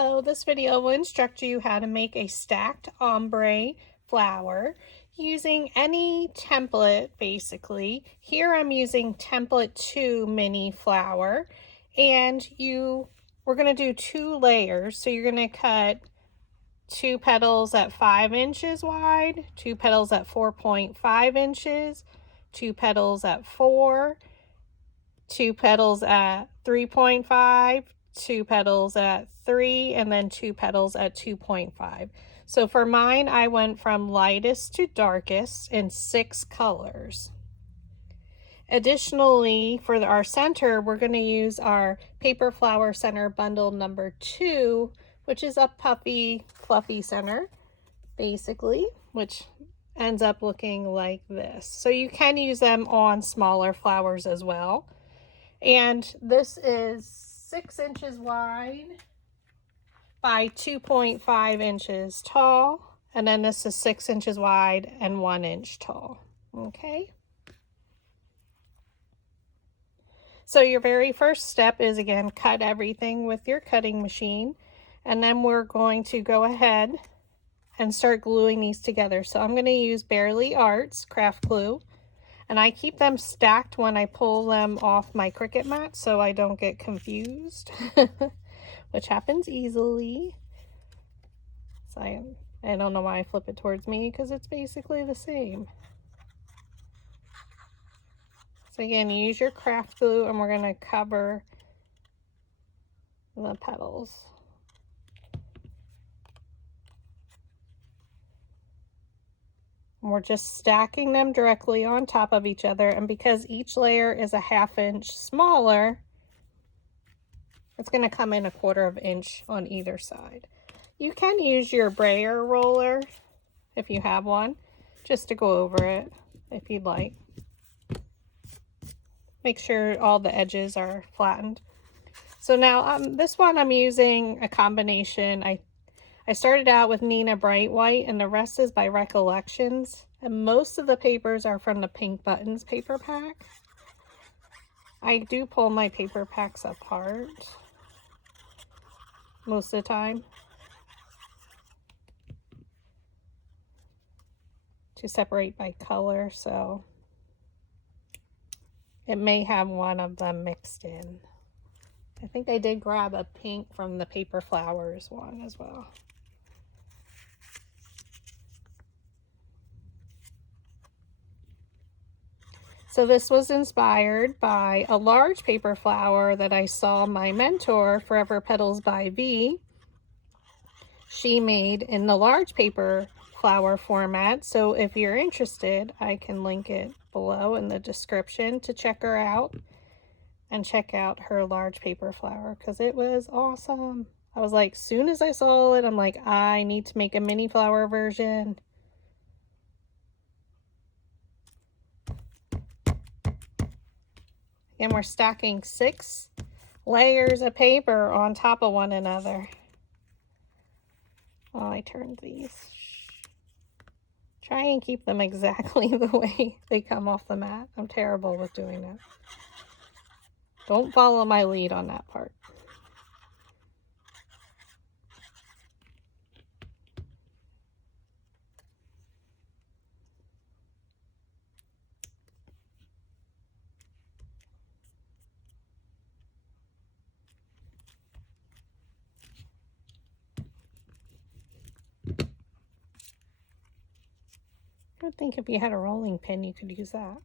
Hello, this video will instruct you how to make a stacked ombre flower using any template basically. Here I'm using template 2 mini flower, and we're going to do 2 layers. So you're going to cut 2 petals at 5 inches wide, 2 petals at 4.5 inches, 2 petals at 4, 2 petals at 3.5, 2 petals at 3, and then 2 petals at 2.5. So for mine, I went from lightest to darkest in 6 colors. Additionally, for our center, we're going to use our paper flower center bundle number 2, which is a puffy, fluffy center, basically, which ends up looking like this. So you can use them on smaller flowers as well. And this is 6 inches wide by 2.5 inches tall. And then this is 6 inches wide and 1 inch tall. Okay. So your very first step is, again, cut everything with your cutting machine. And then we're going to go ahead and start gluing these together. So I'm going to use Barely Arts craft glue. And I keep them stacked when I pull them off my Cricut mat so I don't get confused, which happens easily. So I don't know why I flip it towards me, because it's basically the same. So again, use your craft glue, and we're going to cover the petals. And we're just stacking them directly on top of each other, and because each layer is a 1/2 inch smaller, it's going to come in a 1/4 inch on either side. You can use your brayer roller if you have one, just to go over it if you'd like. Make sure all the edges are flattened. So now this one I'm using a combination. I started out with Nina Bright White, and the rest is by Recollections. And most of the papers are from the Pink Buttons paper pack. I do pull my paper packs apart most of the time to separate by color, so it may have one of them mixed in. I think I did grab a pink from the Paper Flowers one as well. So this was inspired by a large paper flower that I saw my mentor, Forever Petals by V. She made in the large paper flower format. So if you're interested, I can link it below in the description to check her out and check out her large paper flower, because it was awesome. I was like, soon as I saw it, I'm like, I need to make a mini flower version. And we're stacking 6 layers of paper on top of one another. Oh, I turned these. Try and keep them exactly the way they come off the mat. I'm terrible with doing that. Don't follow my lead on that part. I would think if you had a rolling pin, you could use that.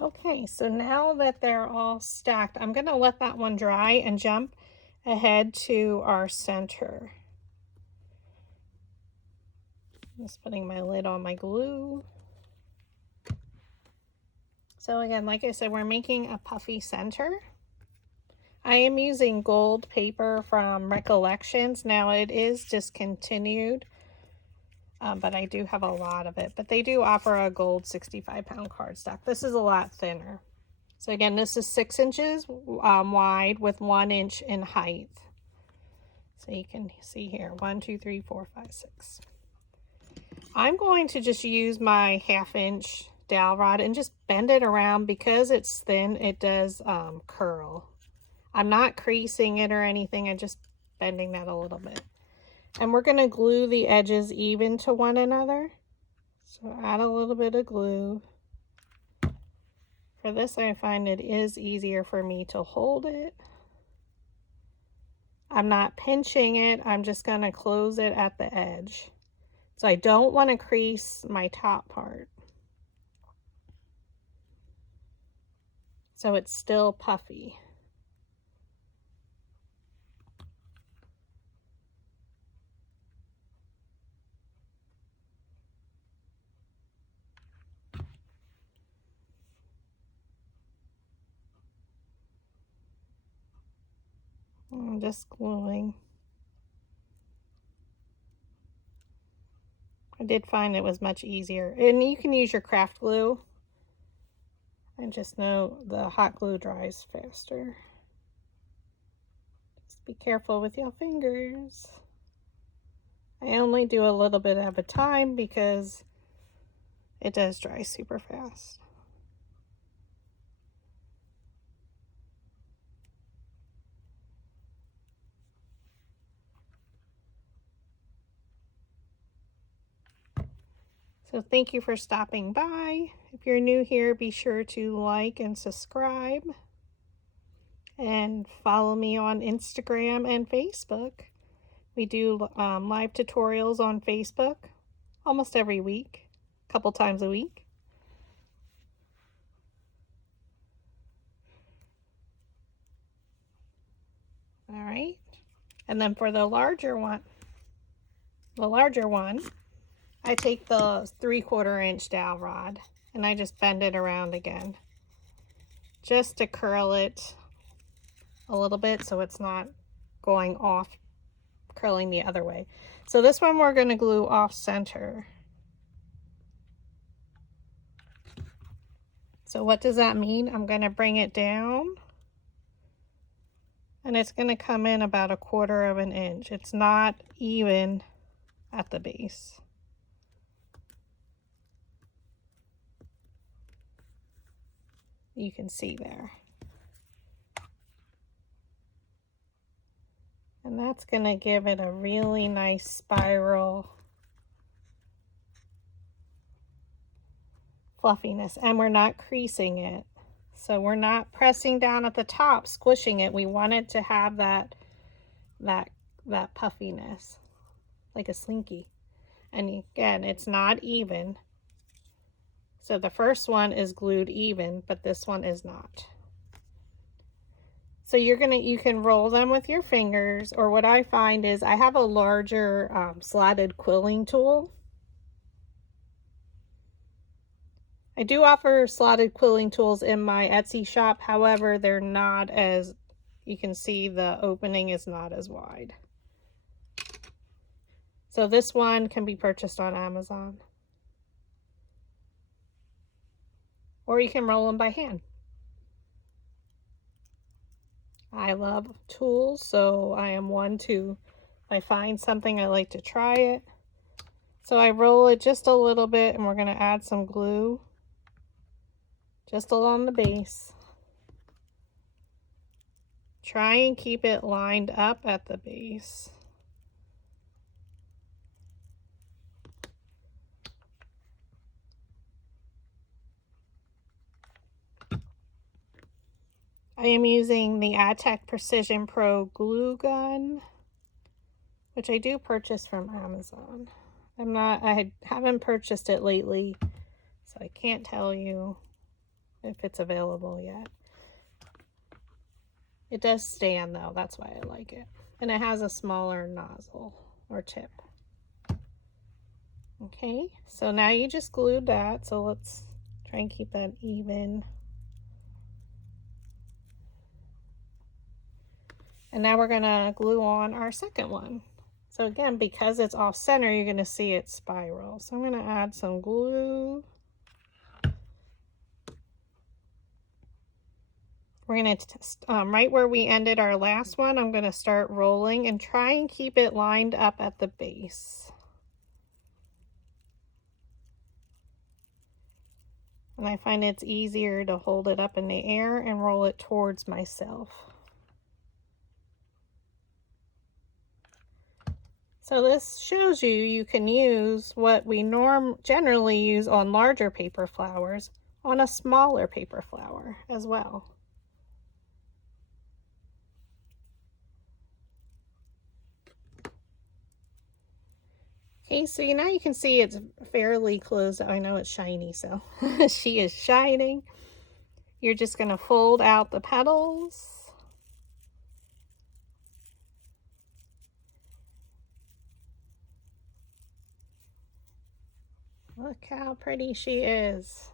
Okay, so now that they're all stacked, I'm going to let that one dry and jump ahead to our center. Just putting my lid on my glue. So again, like I said, we're making a puffy center. I am using gold paper from Recollections. Now it is discontinued, but I do have a lot of it. But they do offer a gold 65-pound cardstock. This is a lot thinner. So again, this is 6 inches wide with 1 inch in height. So you can see here, 1, 2, 3, 4, 5, 6. I'm going to just use my 1/2 inch dowel rod and just bend it around. Because it's thin, it does curl. I'm not creasing it or anything, I'm just bending that a little bit. And we're going to glue the edges even to one another. So add a little bit of glue. For this, I find it is easier for me to hold it. I'm not pinching it, I'm just going to close it at the edge. So I don't want to crease my top part. So it's still puffy. I'm just gluing. I did find it was much easier. And you can use your craft glue. I just know the hot glue dries faster. Just be careful with your fingers. I only do a little bit at a time because it does dry super fast. So thank you for stopping by. If you're new here, be sure to like and subscribe. And follow me on Instagram and Facebook. We do live tutorials on Facebook almost every week, a couple times a week. All right. And then for the larger one, I take the 3/4 inch dowel rod and I just bend it around again, just to curl it a little bit so it's not going off, curling the other way. So this one we're going to glue off center. So what does that mean? I'm going to bring it down and it's going to come in about 1/4 inch. It's not even at the base. You can see there. And that's going to give it a really nice spiral fluffiness. And we're not creasing it. So we're not pressing down at the top, squishing it. We want it to have that puffiness, like a slinky. And again, it's not even. So the first one is glued even, but this one is not. So you can roll them with your fingers, or what I find is I have a larger slotted quilling tool. I do offer slotted quilling tools in my Etsy shop. However, they're not as, you can see the opening is not as wide. So this one can be purchased on Amazon. Or you can roll them by hand. I love tools, so I am one to, if I find something, I like to try it. So I roll it just a little bit and we're going to add some glue just along the base. Try and keep it lined up at the base. I am using the Aztec Precision Pro glue gun, which I do purchase from Amazon. I haven't purchased it lately, so I can't tell you if it's available yet. It does stand though, that's why I like it. And it has a smaller nozzle or tip. Okay, so now you just glued that, so let's try and keep that even. And now we're gonna glue on our second one. So again, because it's off center, you're gonna see it spiral. So I'm gonna add some glue. We're gonna right where we ended our last one, I'm gonna start rolling and try and keep it lined up at the base. And I find it's easier to hold it up in the air and roll it towards myself. So this shows you can use what we generally use on larger paper flowers on a smaller paper flower as well. Okay, so now you can see it's fairly closed. I know it's shiny, so she is shining. You're just going to fold out the petals. Look how pretty she is.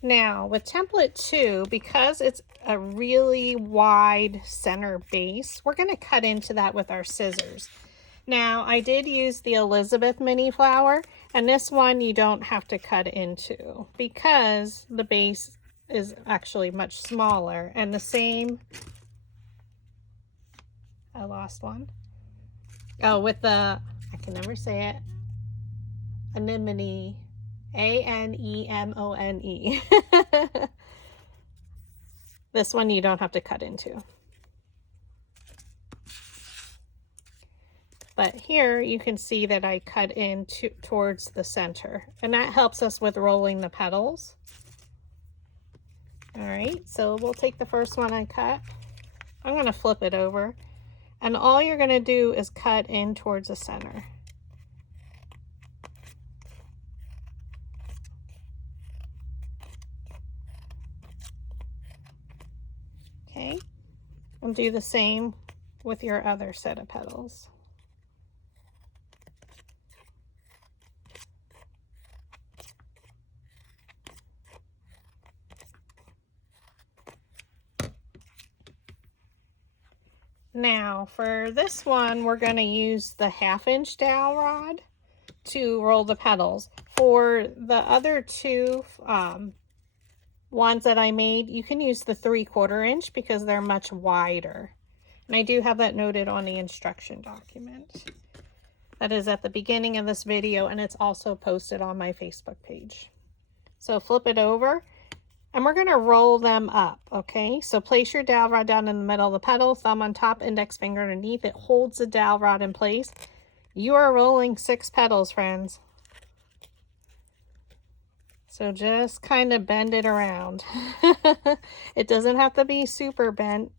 Now with template 2, because it's a really wide center base, we're going to cut into that with our scissors. Now I did use the Elizabeth mini flower, and this one you don't have to cut into because the base is actually much smaller. And the same, I lost one. Oh, with the, I can never say it, anemone. Anemone. This one you don't have to cut into. But here you can see that I cut in towards the center, and that helps us with rolling the petals. All right, so we'll take the first one I cut. I'm going to flip it over, and all you're going to do is cut in towards the center. Okay, and do the same with your other set of petals. Now for this one, we're going to use the 1/2" dowel rod to roll the petals. For the other two ones that I made, you can use the 3/4" inch because they're much wider. And I do have that noted on the instruction document. That is at the beginning of this video, and it's also posted on my Facebook page. So flip it over, and we're going to roll them up, okay? So place your dowel rod down in the middle of the petal, thumb on top, index finger underneath. It holds the dowel rod in place. You are rolling 6 petals, friends. So just kind of bend it around. It doesn't have to be super bent.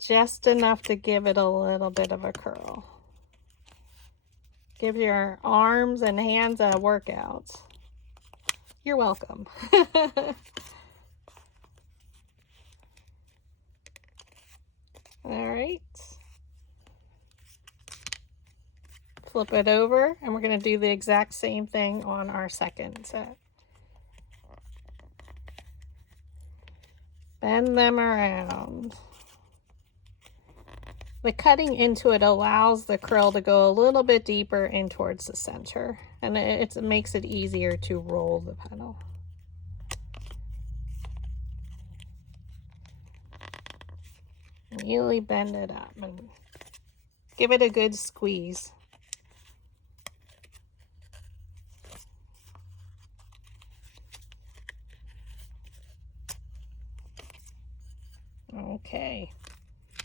Just enough to give it a little bit of a curl. Give your arms and hands a workout. You're welcome. All right. Flip it over, and we're going to do the exact same thing on our second set. Bend them around. The cutting into it allows the curl to go a little bit deeper in towards the center, and it makes it easier to roll the petal. Really bend it up and give it a good squeeze. Okay,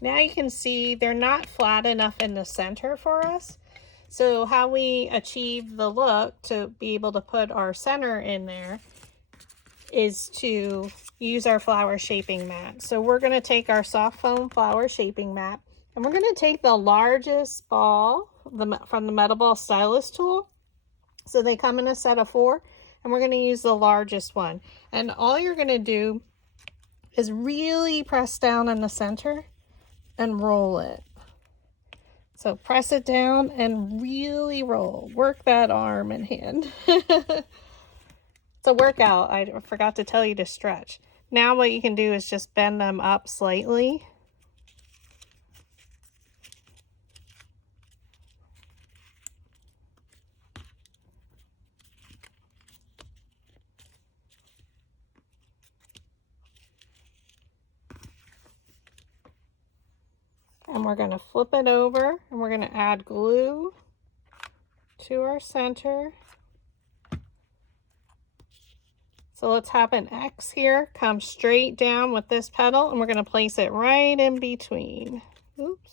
now you can see they're not flat enough in the center for us. So how we achieve the look to be able to put our center in there is to use our flower shaping mat. So we're going to take our soft foam flower shaping mat, and we're going to take the largest ball from the metal ball stylus tool. So they come in a set of 4, and we're going to use the largest one. And all you're going to do is really press down in the center and roll it. So press it down and really roll. Work that arm and hand. It's a workout. I forgot to tell you to stretch. Now what you can do is just bend them up slightly. And we're going to flip it over and we're going to add glue to our center. So let's have an X here come straight down with this petal, and we're going to place it right in between. Oops.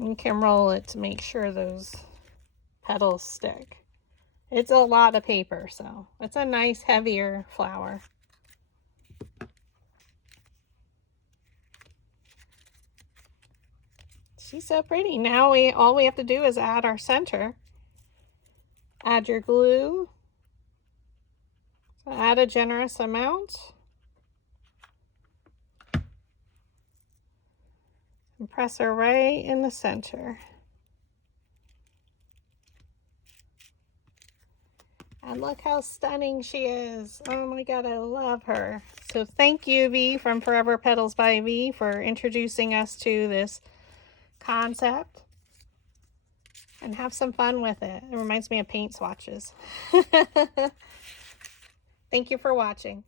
You can roll it to make sure those petals stick. It's a lot of paper, so it's a nice heavier flower. She's so pretty. Now all we have to do is add our center. Add your glue. So add a generous amount. And press her right in the center. And look how stunning she is. Oh my God, I love her. So thank you, V from Forever Petals by V, for introducing us to this concept. And have some fun with it. It reminds me of paint swatches. Thank you for watching.